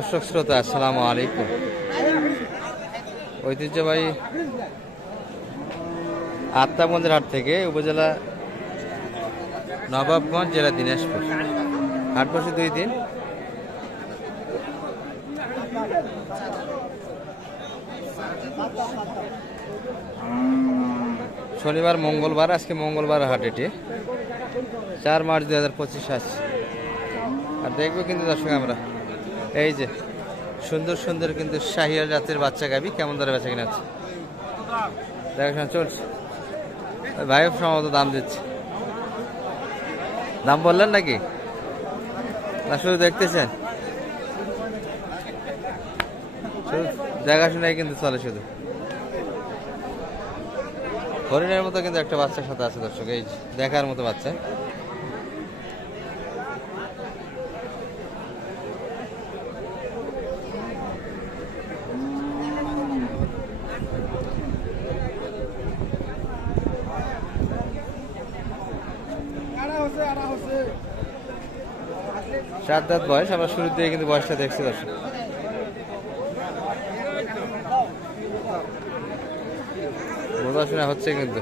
দর্শক শ্রোতা, আসসালামু আলাইকুম। ঐতিহ্যবাহী আত্মাগঞ্জের হাট থেকে উপজেলা নবাবগঞ্জ জেলা দিনাজপুর। হাট বসে দুই দিন। শনিবার, মঙ্গলবার, আজকে মঙ্গলবার হাট এটি। চার মার্চ দুই হাজার পঁচিশ আর দেখব কিন্তু দর্শক আমরা। এই যে, সুন্দর সুন্দর কিন্তু শাহিয়াল জাতের বাচ্চা গাবি। কেমন দরে বেচা কিনা আছে দেখাশোনা চলছে। ভাই সম্ভবত দাম দিচ্ছে। দাম বললেন নাকি? না, শুধু দেখতেছেন? শুধু দেখাশোনাই কিন্তু চলে শুধু। হরিণের মতো কিন্তু একটা বাচ্চার সাথে আছে দর্শক, এই দেখার মতো বাচ্চা। চার দাঁত বয়স আমরা শুরুর দিকে কিন্তু বয়সটা দেখছি দর্শক বোঝাশোনা হচ্ছে কিন্তু।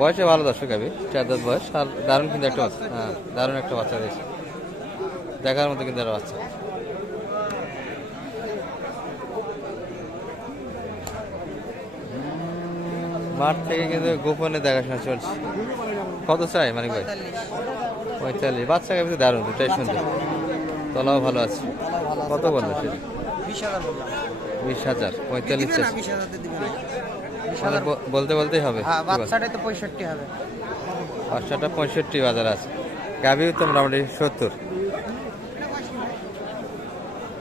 বয়সে ভালো দর্শক আমি চার দাঁত বয়স, আর দারুণ কিন্তু একটা বাচ্চা। হ্যাঁ দারুণ একটা বাচ্চা দেখছে। দেখার মতো কিন্তু একটা বাচ্চা। মাঠ থেকে কিন্তু গোপনে দেখাশোনা চলছে। কত চাই মানে ভাই? পঁয়তাল্লিশ। বাচ্চা কিন্তু দারুণ দুটাই সুন্দর। তলাও ভালো আছে। কত বলল বিশ হাজার পঁয়তাল্লিশ বলতে বলতেই হবে। হ্যাঁ হবে। বাচ্চাটা পঁয়ষট্টি বাজার আছে। গাভিও তো মোটামুটি সত্তর।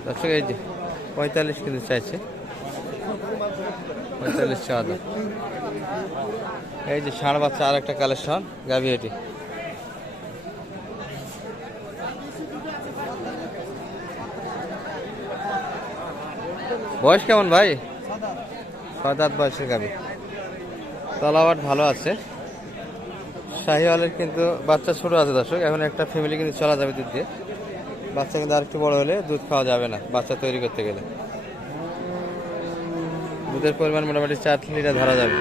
দর্শক এই যে পঁয়তাল্লিশ কিন্তু চাইছে। পঁয়তাল্লিশ দাম। এই যে ষাঁড় বাচ্চা আর একটা কালেকশন, গাভি এটি। বয়স কেমন ভাই? ছয় দাঁত বয়সের গাভি। তলাবাট ভালো আছে। শাহিওয়ালের কিন্তু বাচ্চা ছোট আছে দর্শক, এখন একটা ফ্যামিলি কিন্তু চলা যাবে দুধ দিয়ে। বাচ্চা কিন্তু আরেকটু বড় হলে দুধ খাওয়া যাবে না, বাচ্চা তৈরি করতে গেলে। দুধের পরিমাণ মোটামুটি চার লিটার ধরা যাবে।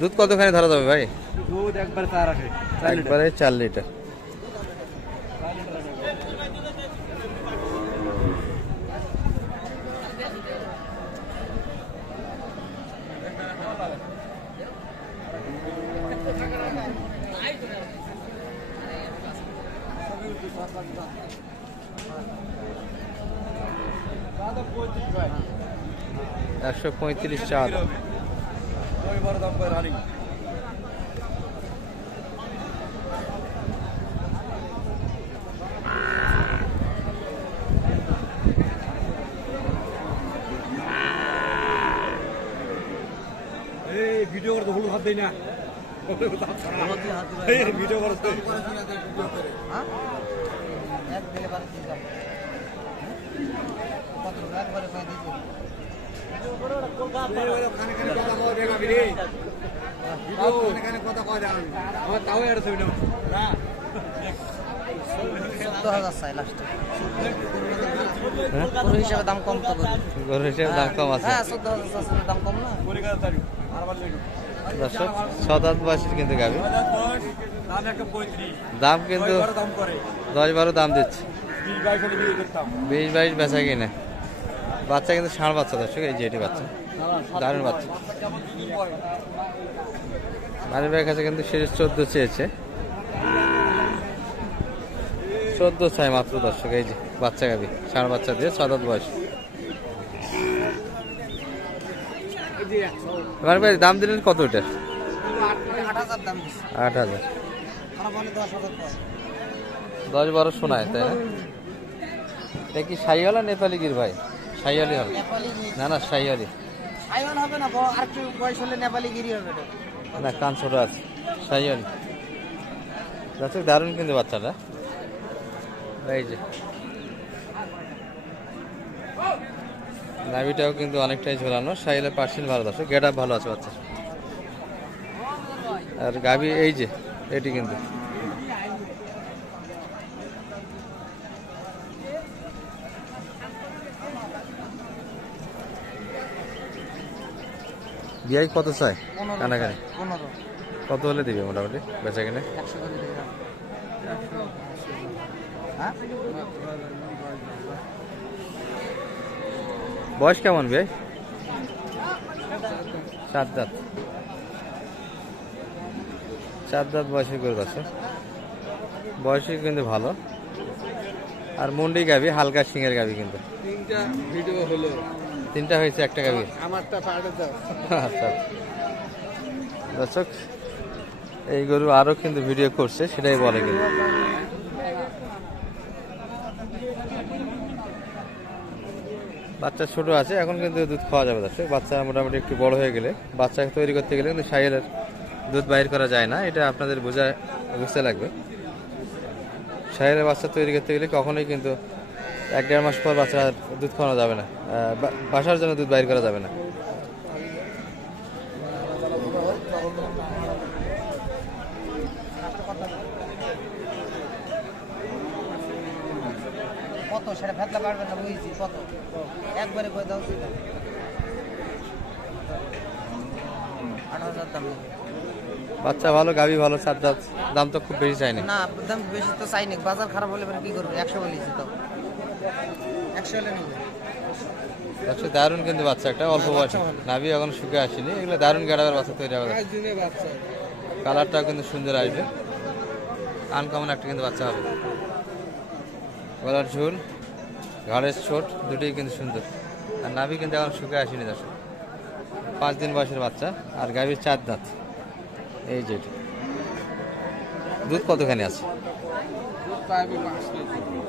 দুধ কতখানি ধরা যাবে ভাই? দুধ একবার চার আসে একবারে চার লিটার। একশো পঁয়ত্রিশ চার ভিডিও করতে হলুদ হাত দেই না। ভিডিও করতে। হ্যাঁ? এক দিলে হিসাবে দাম কম তো গরু গরু হিসেবে দাম কম আছে হ্যাঁ চোদ্দ হাজার দাম কম না দর্শক বয়সের কিন্তু গাবি দাম কিন্তু দশ বারো দাম দিচ্ছে বিশ বাইশ বেচা কিনে। বাচ্চা কিন্তু ষাঁড় বাচ্চা, দর্শক, এই যে এটি বাচ্চা। দারুণ বাচ্চা। মানির ভাইয়ের কাছে কিন্তু সিরিজ চোদ্দ চেয়েছে। চোদ্দ চাই মাত্র, দর্শক, এই যে বাচ্চা গাবি, ষাঁড় বাচ্চা দিয়ে ছদাত বয়স। এবার ভাই, দাম দিলেন কত ওটার? আট হাজার। দশ বারো শোনায়, তাই না? এটা কি সাইওয়ালা নেপালি গির ভাই? সাইওয়ালি হবে। না না সাইওয়ালি সাইওয়াল হবে না বড় আর একটু বয়স হলে নেপালি গিরি হবে না কান ছোট আছে। সাইওয়ালি দর্শক দারুণ কিন্তু বাচ্চাটা। এই যে। নাভিটাও কিন্তু অনেকটাই ঝোলানো। সাইলে পার্সেন্ট ভালো আছে। গেট ভালো আছে বাচ্চা আর গাবি এই যে এটি কিন্তু। বিআই কত চাই পনেরো। কানাকানি? কত হলে দিবে মোটামুটি বেচা কিনে? হ্যাঁ? বয়স কেমন বিআই সাত দাঁত। চার দাঁত বয়সের গরু আছে। বয়সে কিন্তু ভালো। আর মুন্ডি গাবি হালকা সিংয়ের গাবি কিন্তু। ভিডিও হলো। তিনটা হয়েছে আমারটা পাড়ে দাও। আচ্ছা। দর্শক এই গরু আরও কিন্তু ভিডিও করছে সেটাই বলে কিন্তু। বাচ্চা ছোট আছে এখন কিন্তু দুধ খাওয়া যাবে দর্শক। বাচ্চা মোটামুটি একটু বড় হয়ে গেলে বাচ্চা তৈরি করতে গেলে কিন্তু সাইলের দুধ বাইর করা যায় না এটা আপনাদের বোঝা বুঝতে লাগবে। সাইলের বাচ্চা তৈরি করতে গেলে কখনোই কিন্তু এক দেড় মাস পর বাচ্চা দুধ খাওয়ানো যাবে না। বাসার জন্য দুধ বাইর করা যাবে না। কত? সেটা ফেতলা পারবে না বুঝেছি। কত? একবারে করে দাও আট হাজার দাম। বাচ্চা ভালো গাবি ভালো চার দাঁত দাম তো খুব বেশি চাইনি না। দাম বেশি তো চাইনি বাজার খারাপ হলে পরে কি করবে? একশো বলেছি তো। একশো নেবে। আচ্ছা দারুণ কিন্তু বাচ্চা একটা অল্প বয়সে। নাভি এখন শুকে আসেনি এগুলো দারুণ গাড়াবের বাচ্চা তৈরি হবে। কালারটাও কিন্তু সুন্দর আসবে। আনকমন একটা কিন্তু বাচ্চা হবে। গলার ঝুল ঘাড়ের ছোট দুটোই কিন্তু সুন্দর। আর নাভি কিন্তু এখন শুকে আসেনি দর্শক। পাঁচ দিন বয়সের বাচ্চা আর গাভীর চার দাঁত। এই যে দুধ কতখানি আছে?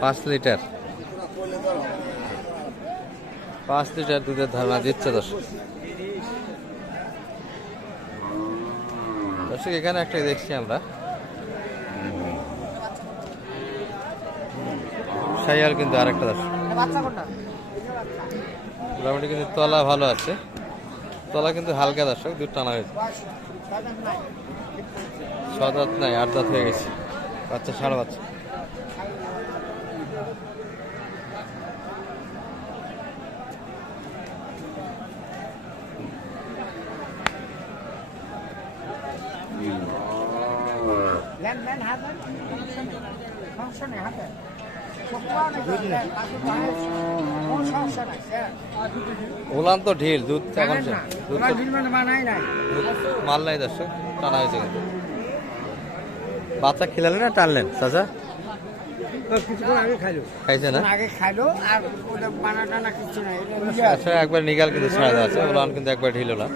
পাঁচ লিটার। পাঁচ লিটার দুধের ধারণা দিচ্ছে দর্শক। দর্শক, এখানে একটা দেখছি আমরা। সাইয়াল কিন্তু আরেকটা দর্শক। মোটামুটি কিন্তু তলা ভালো আছে। তলা কিন্তু হালকা দর্শক, দুধ টানা হয়েছে। ছ দাঁত নাই, আট দাঁত হয়ে গেছে। বাচ্চা, সাড়ে বাচ্চা। হাত। হাতে। ওলান তো ঢিল দুধ এখন মাল নাই দর্শক টানা হয়েছে কিন্তু। বাচ্চা খেলালেন না টানলেন চাচা? আচ্ছা একবার নিগাল কিন্তু ছাড়া আছে ওলান কিন্তু একবার ঢিল না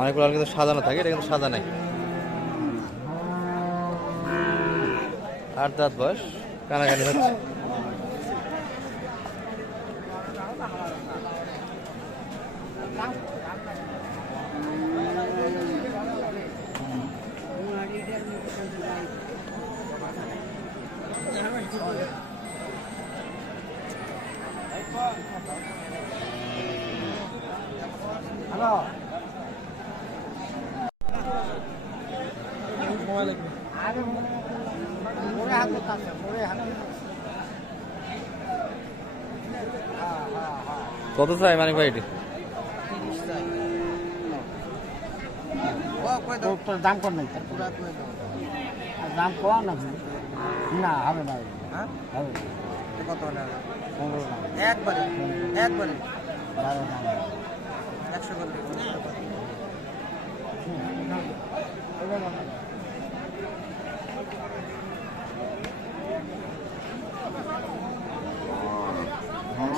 অনেকগুলো কিন্তু সাজানো থাকে এটা কিন্তু সাদা নাই। আট দাঁত বয়স। কানাকানি হচ্ছে। কত চাই মানে ভাই এটি? তোর দাম কর নাই? পুরা করে দাও। দাম কম না না হবে না। হ্যাঁ? হবে। কত হলে একবারে একবারে। একশো করে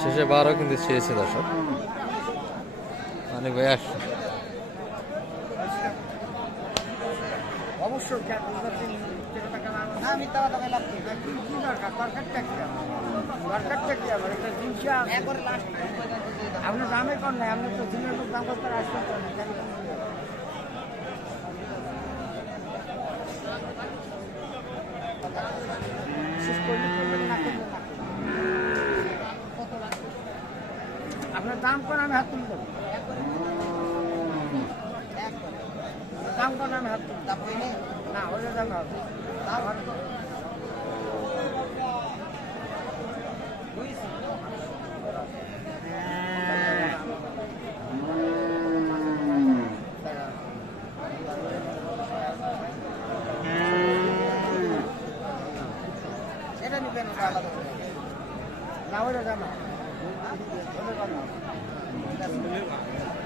শেষে বারো কিন্তু চেয়েছে দর্শক। মানে ভাই দামে কর নাই, আপনি তো দাম করতে আসবেন দাম কর আমি হাত তুলে দেবো। দাম কর আমি হাত তুলে দেবো। না ওই দাম হবে। দাম হবে এটা নিবেন আলাদা না ওইটা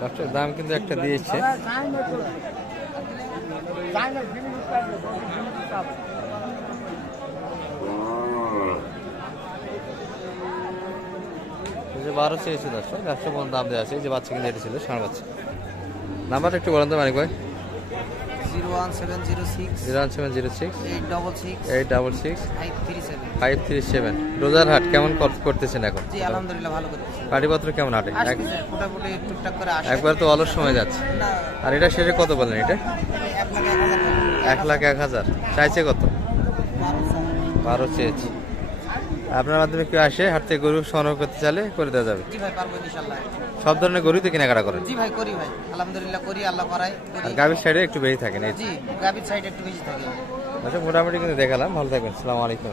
দর্শক, দাম কিন্তু একটা দিয়েছে। যে বারো চেয়েছে দর্শক একশো পর্যন্ত দাম দেওয়া আছে। যে বাচ্চা এটা ছিল ষাঁড় বাচ্চা। নাম্বারটা একটু বলেন তো মানিক ভাই। রোজারহাট কেমন কর- করতেছেন এখন? পাটিপত্র কেমন হাটে? একবার তো অলস সময় যাচ্ছে। আর এটা শেষে কত বলেন এটা? এক লাখ এক হাজার। চাইছে কত? বারো চেয়েছি। আপনার মাধ্যমে কেউ আসে হাট থেকে গরু সংগ্রহ করতে চাইলে করে দেওয়া যাবে। জি ভাই পারব ইনশাল্লাহ সব ধরনের গরুই তো কেনাকাটা করেন? জি ভাই করি ভাই। আলহামদুলিল্লাহ করি আল্লাহ করাই আর গাবির গাভীর সাইডে একটু বেশি থাকেন জি গাবির সাইডে একটু বেশি থাকে। আচ্ছা মোটামুটি কিন্তু দেখালাম। ভালো থাকবেন। সালাম আলাইকুম।